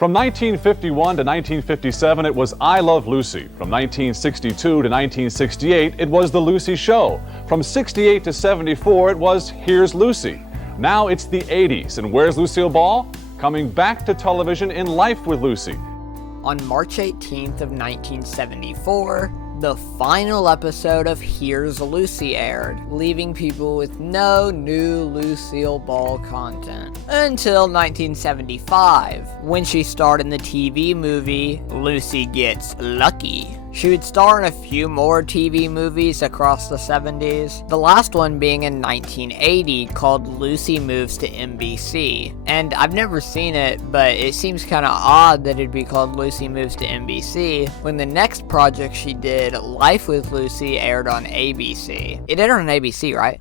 From 1951 to 1957, it was I Love Lucy. From 1962 to 1968, it was The Lucy Show. From 68 to 74, it was Here's Lucy. Now it's the 80s, and where's Lucille Ball? Coming back to television in Life with Lucy. On March 18th of 1974, the final episode of Here's Lucy aired, leaving people with no new Lucille Ball content. Until 1975, when she starred in the TV movie Lucy Gets Lucky. She would star in a few more TV movies across the 70s, the last one being in 1980 called Lucy Moves to NBC. And I've never seen it, but it seems kind of odd that it'd be called Lucy Moves to NBC when the next project she did, Life with Lucy, aired on ABC. It aired on ABC, right?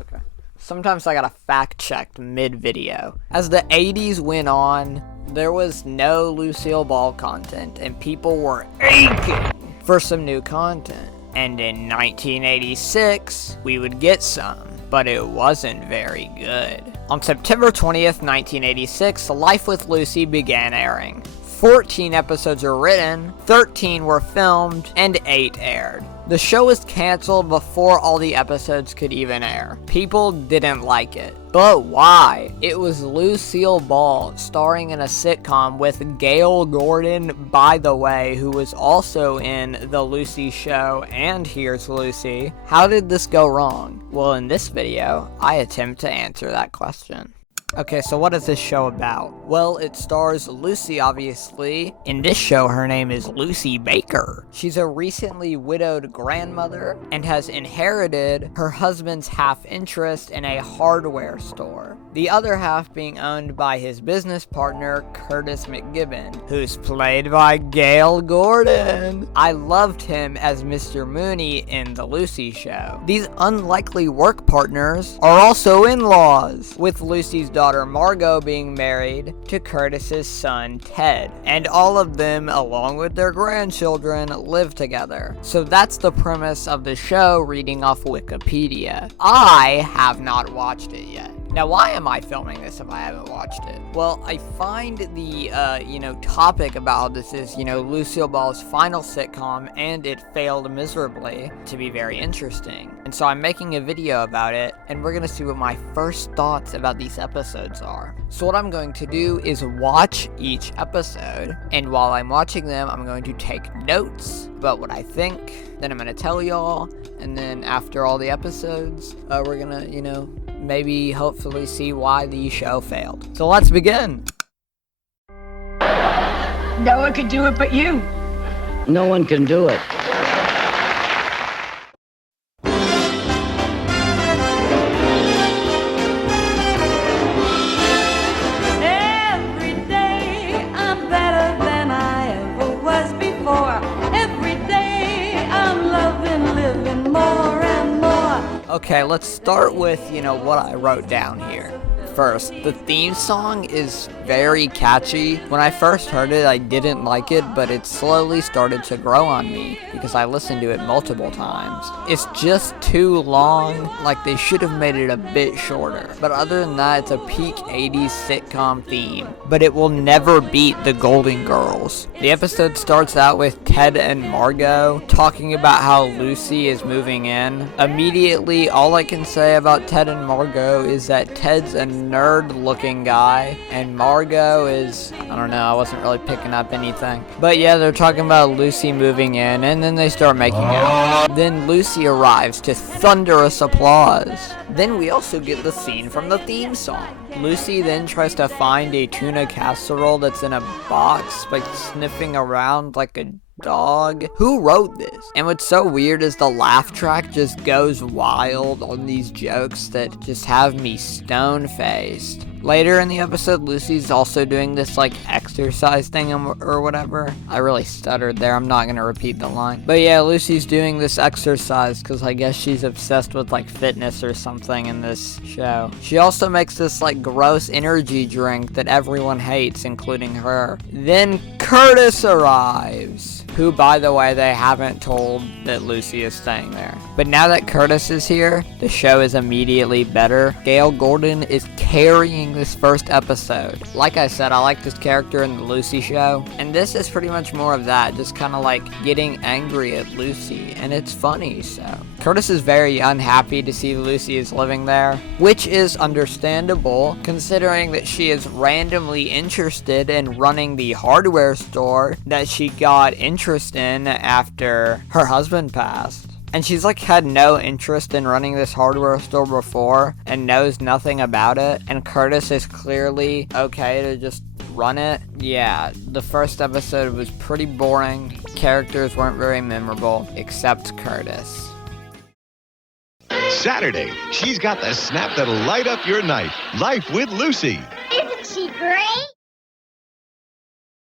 Okay. Sometimes I gotta fact check mid-video. As the 80s went on, there was no Lucille Ball content, and people were aching for some new content. And in 1986, we would get some, but it wasn't very good. On September 20th, 1986, Life with Lucy began airing. 14 episodes were written, 13 were filmed, and 8 aired. The show was canceled before all the episodes could even air. People didn't like it. But why? It was Lucille Ball starring in a sitcom with Gail Gordon, by the way, who was also in The Lucy Show and Here's Lucy. How did this go wrong? Well, in this video, I attempt to answer that question. Okay, so what is this show about? Well, it stars Lucy, obviously. In this show, her name is Lucy Baker. She's a recently widowed grandmother and has inherited her husband's half interest in a hardware store. The other half being owned by his business partner, Curtis McGibbon, who's played by Gail Gordon. I loved him as Mr. Mooney in The Lucy Show. These unlikely work partners are also in-laws, with Lucy's daughter Margot being married to Curtis's son Ted, and all of them, along with their grandchildren, live together. So that's the premise of the show, reading off Wikipedia. I have not watched it yet. Now, why am I filming this if I haven't watched it? Well, I find the, topic about this is, Lucille Ball's final sitcom, and it failed miserably, to be very interesting. And so I'm making a video about it, and we're gonna see what my first thoughts about these episodes are. So what I'm going to do is watch each episode, and while I'm watching them, I'm going to take notes about what I think, then I'm gonna tell y'all, and then after all the episodes, we're gonna, maybe hopefully see why the show failed. So let's begin. No one could do it but you. No one can do it. Every day I'm better than I ever was before. Every day I'm loving, living more and more. Okay, let's start with, what I wrote down here. First, the theme song is very catchy. When I first heard it, I didn't like it, but it slowly started to grow on me because I listened to it multiple times. It's just too long, like they should have made it a bit shorter. But other than that, it's a peak 80s sitcom theme. But it will never beat the Golden Girls. The episode starts out with Ted and Margot talking about how Lucy is moving in. Immediately, all I can say about Ted and Margot is that Ted's a nerd-looking guy, and Margot is, I don't know, I wasn't really picking up anything. But yeah, they're talking about Lucy moving in, and then they start making out. Then Lucy arrives to thunderous applause. Then we also get the scene from the theme song. Lucy then tries to find a tuna casserole that's in a box by sniffing around like a dog. Who wrote this? And what's so weird is the laugh track just goes wild on these jokes that just have me stone-faced. Later in the episode, Lucy's also doing this exercise thing or whatever. I really stuttered there, I'm not gonna repeat the line. But yeah, Lucy's doing this exercise because I guess she's obsessed with fitness or something in this show. She also makes this gross energy drink that everyone hates, including her. Then Curtis arrives, who, by the way, they haven't told that Lucy is staying there. But now that Curtis is here, the show is immediately better. Gail Gordon is carrying this first episode. Like I said, I like this character in the Lucy show, and this is pretty much more of that, just kind of like getting angry at Lucy, and it's funny, so. Curtis is very unhappy to see Lucy is living there, which is understandable considering that she is randomly interested in running the hardware store that she got interest in after her husband passed. And she's like had no interest in running this hardware store before and knows nothing about it, and Curtis is clearly okay to just run it. Yeah, the first episode was pretty boring. Characters weren't very memorable, except Curtis. Saturday, she's got the snap that'll light up your night. Life with Lucy. Isn't she great?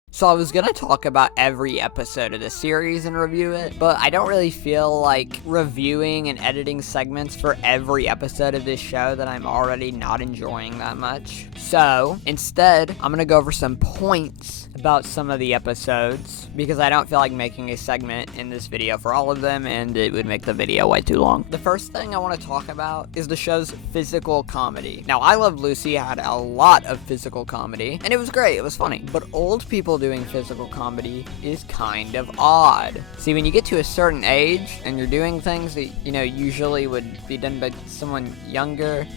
So I was gonna talk about every episode of the series and review it, but I don't really feel like reviewing and editing segments for every episode of this show that I'm already not enjoying that much. So instead, I'm gonna go over some points about some of the episodes, because I don't feel like making a segment in this video for all of them, and it would make the video way too long. The first thing I want to talk about is the show's physical comedy. Now, I Love Lucy had a lot of physical comedy, and it was great, it was funny, but old people doing physical comedy is kind of odd. See, when you get to a certain age, and you're doing things that, you know, usually would be done by someone younger,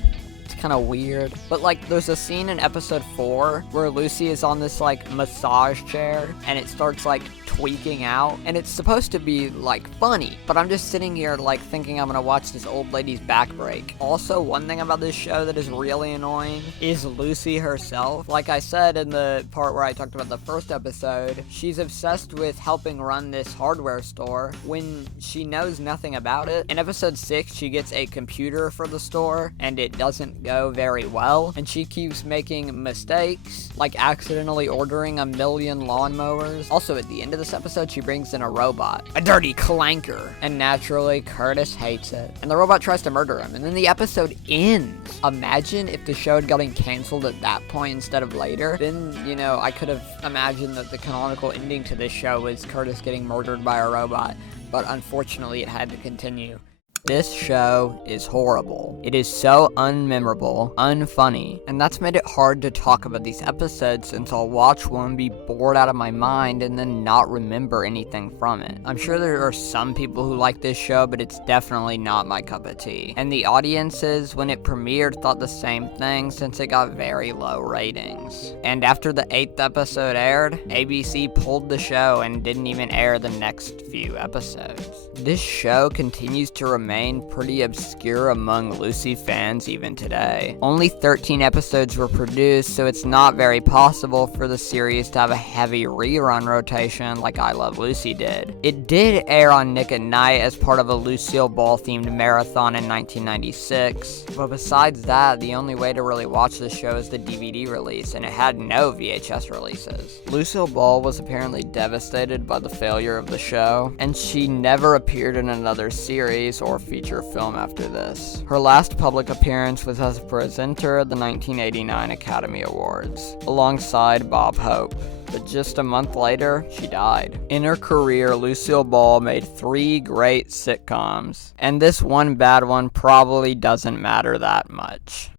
kind of weird. But like there's a scene in episode 4 where Lucy is on this like massage chair and it starts like tweaking out, and it's supposed to be like funny, but I'm just sitting here like thinking I'm gonna watch this old lady's back break. Also, one thing about this show that is really annoying is Lucy herself. Like I said in the part where I talked about the first episode, she's obsessed with helping run this hardware store when she knows nothing about it. In episode 6, she gets a computer for the store and it doesn't go very well, and she keeps making mistakes, like accidentally ordering 1,000,000 lawnmowers. Also, at the end of this episode, she brings in a robot, a dirty clanker, and naturally Curtis hates it, and the robot tries to murder him, and then the episode ends. Imagine if the show had gotten canceled at that point instead of later. Then, you know, I could have imagined that the canonical ending to this show was Curtis getting murdered by a robot, but unfortunately it had to continue. This show is horrible. It is so unmemorable, unfunny, and that's made it hard to talk about these episodes since I'll watch one, be bored out of my mind, and then not remember anything from it. I'm sure there are some people who like this show, but it's definitely not my cup of tea. And the audiences, when it premiered, thought the same thing since it got very low ratings. And after the 8th episode aired, ABC pulled the show and didn't even air the next few episodes. This show continues to remain pretty obscure among Lucy fans even today. Only 13 episodes were produced, so it's not very possible for the series to have a heavy rerun rotation like I Love Lucy did. It did air on Nick at Night as part of a Lucille Ball themed marathon in 1996, but besides that, the only way to really watch the show is the DVD release, and it had no VHS releases. Lucille Ball was apparently devastated by the failure of the show, and she never appeared in another series or feature film after this. Her last public appearance was as a presenter at the 1989 Academy Awards, alongside Bob Hope. But just a month later, she died. In her career, Lucille Ball made 3 great sitcoms, and this one bad one probably doesn't matter that much.